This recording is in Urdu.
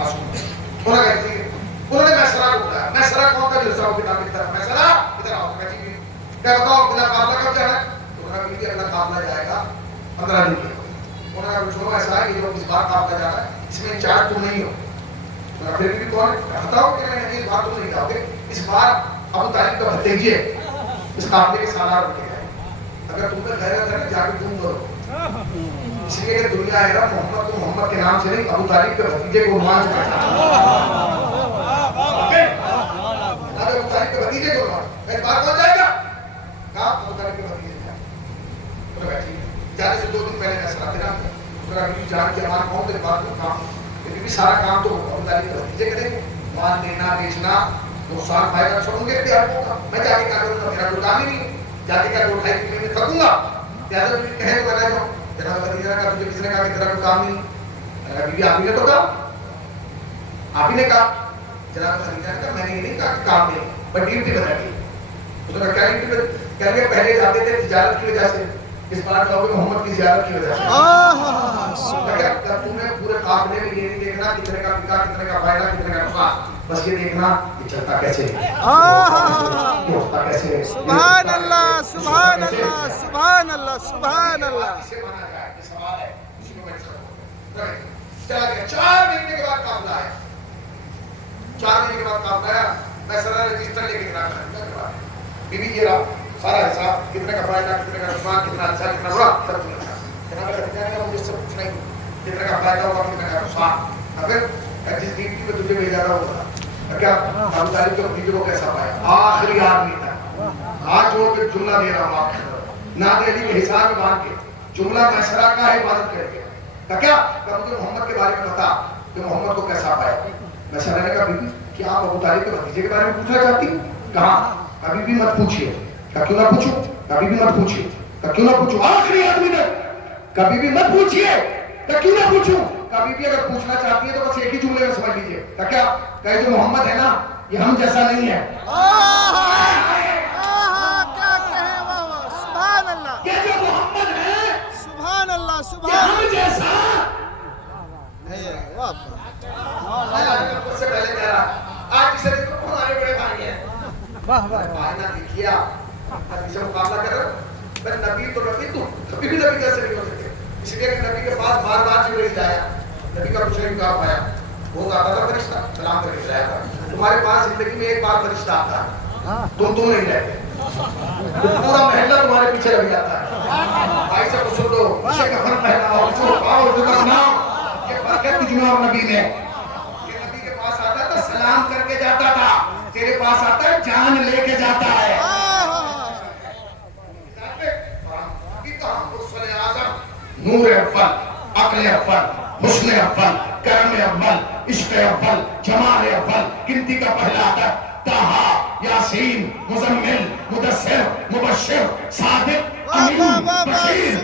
انہوں نے میسرہ کو بلایا. میسرہ کون تھا جو اسراء کتاب کی طرف میسرہ ادھر آؤ. کیا بتاؤ اگلا قافلہ کب جانا ہے؟ انہوں نے کہا اگلا قافلہ جائے گا 15 دن کے. انہوں نے کہا سنو ایسا ہے کہ جو اس بار قافلہ جا رہا ہے اس میں انچارج تم نہیں ہو. پھر بھی کون بتاؤ کہ نہیں اس بار تم نہیں جاؤ گے. اس بار ابو طالب کا بھتیجے اس قافلے کے سالار بن کے گئے. اگر تم نے غیرت ہے نا جا کے تم کرو. اس لیے کہ دنیا ہے نا محمد کو محمد کے نام سے نہیں ابو طالب کے بھتیجے کو عنوان سے پہچانا. ابو طالب کے بھتیجے کو عنوان. ایک بار کون جائے گا؟ کہا ابو طالب کے بھتیجے جائے. تو بیٹھی جانے سے 2 دن پہلے ایسا تھا نا دوسرا بھی جان کے ہمارا قوم کے بعد میں کام لیکن بھی سارا کام تو ابو طالب کے بھتیجے کریں گے. مال دینا بیچنا نقصان فائدہ چھوڑوں گے اختیار ہوگا. میں جا کے کیا کروں گا؟ میرا کوئی کام ہی نہیں. جا کے کیا 2-2.5 مہینے تھکوں گا. لہٰذا مجھے کہے تو رہ جاؤ. جناب بھتیجے نے کہا تجھے کس نے کہا کہ تیرا کوئی کام نہیں؟ بیوی آپ ہی نے تو کہا. آپ ہی نے کہا. جناب بھتیجے نے کہا میں نے یہ نہیں کہا کہ کام نہیں بٹ ڈیوٹی بتا دی. اس نے کہا کیا ڈیوٹی؟ کہہ رہے پہلے جاتے تھے تجارت کی وجہ سے اس بار جاؤ گے محمد کی زیارت کی وجہ سے. تمہیں پورے قافلے میں یہ نہیں دیکھنا کتنے کا بکا کتنے کا فائدہ کتنے کا نقصان. بس یہ دیکھنا یہ چلتا کیسے ہے پہنچتا کیسے ہے. سبحان اللہ سبحان اللہ سبحان اللہ سبحان اللہ. اسے مانا جائے یہ سوال ہے اسی کو میں چلا گیا. 4 مہینے کے بعد قافلہ آیا. 4 مہینے کے بعد قافلہ آیا. میں سارا رجسٹر لے کے گرا بیوی یہ رہا سارا حساب کتنے کا فائدہ کتنے کا نقصان کتنا اچھا کتنا برا سب سن رکھا. جناب بھتیجے نے کہا مجھے سب کچھ نہیں کتنے کا فائدہ ہوگا کتنے کا نقصان. اگر جس ڈیوٹی پہ تجھے بھیجا رہا ہوگا کیا ابو طالب کے بھتیجے کو کیسا پایا؟ آخری آدمی تھا. آج جو جملہ دے رہا ہوں آپ نادر علی کے حساب میں باندھ کے جملہ میسرہ کا حفاظت کر کے کیا مجھے محمد کے بارے میں بتا کہ محمد کو کیسا پایا. میسرہ نے کہا بیوی کیا آپ ابو طالب کے بھتیجے کے بارے میں پوچھنا چاہتی؟ کہا کبھی بھی مت پوچھیے. کیوں نہ پوچھوں؟ کبھی بھی مت پوچھیے. کیوں نہ پوچھوں؟ آخری آدمی نے کبھی بھی مت پوچھیے. کیوں نہ پوچھوں؟ کبھی بھی اگر پوچھنا چاہتی ہے تو بس ایک ہی جملے میں سمجھ لیجیے. کیا کہ جو محمد ہے نا یہ ہم جیسا نہیں ہے. کیا کہے بابا سبحان اللہ. کہ جو محمد ہے سبحان اللہ یہ سبحان ہم جیسا. واہ. اس سے پہلے کہہ رہا آج کسی نے تو ہمارے بڑے بھائی ہیں. واہ واہ. آئینہ دیکھیا نبی سے مقابلہ کر رہا میں نبی تو نبی تو کبھی بھی نبی کیسے نہیں ہو سکتے. اس لیے کہ نبی کے پاس بار بار جبریل آیا. نبی کا کچھ نہیں کہا پایا. وہ آتا تھا فرشتہ سلام کر کے جایا تھا. تمہارے پاس زندگی میں ایک بار فرشتہ آتا ہے تم نہیں رہتے. پورا محلہ تمہارے پیچھے لگ جاتا ہے. بھائی سے سن لو اسے کفن پہناؤ چھپاؤ دکھاؤ. یہ فرق ہے تجھ میں اور نبی میں. یہ نبی کے پاس آتا تھا سلام کر کے جاتا تھا. تیرے پاس آتا ہے جان لے کے جاتا ہے. نور اول عقل اول حسن اول کرم اول عشق اول جمال اول گنتی کا پہلا عدد طٰہٰ یاسین مزمل مدثر مبشر صادق امین بشیر